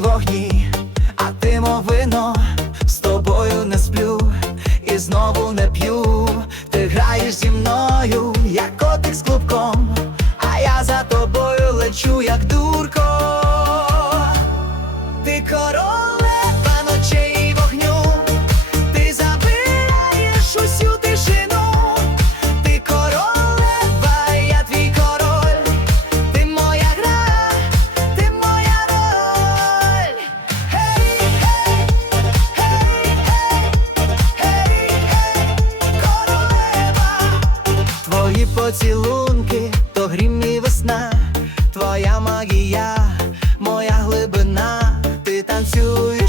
Вогні, а ти з тобою не сплю. І знову не я, моя глибина, ти танцюєш.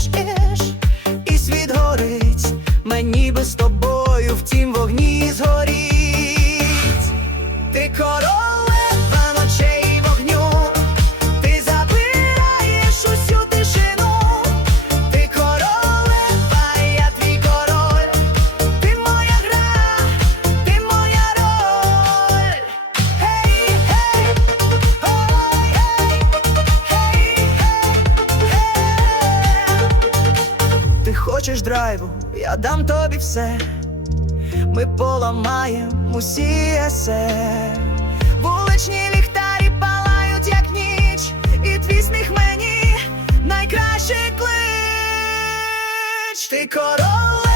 хочеш драйву, я дам тобі все, ми поламаємо усі есе. Вуличні ліхтарі палають, як ніч, і твій сміх мені найкращий клич. Ти королева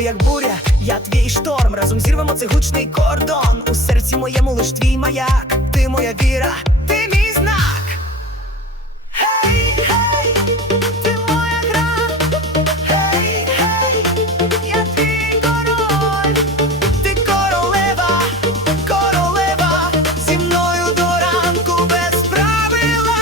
ти як буря, я твій шторм. Разом зірвемо цей гучний кордон. У серці моєму лиш твій маяк. Ти моя віра, ти мій знак. Ти моя гра. Я твій король. Ти королева, королева. Зі мною до ранку без правила.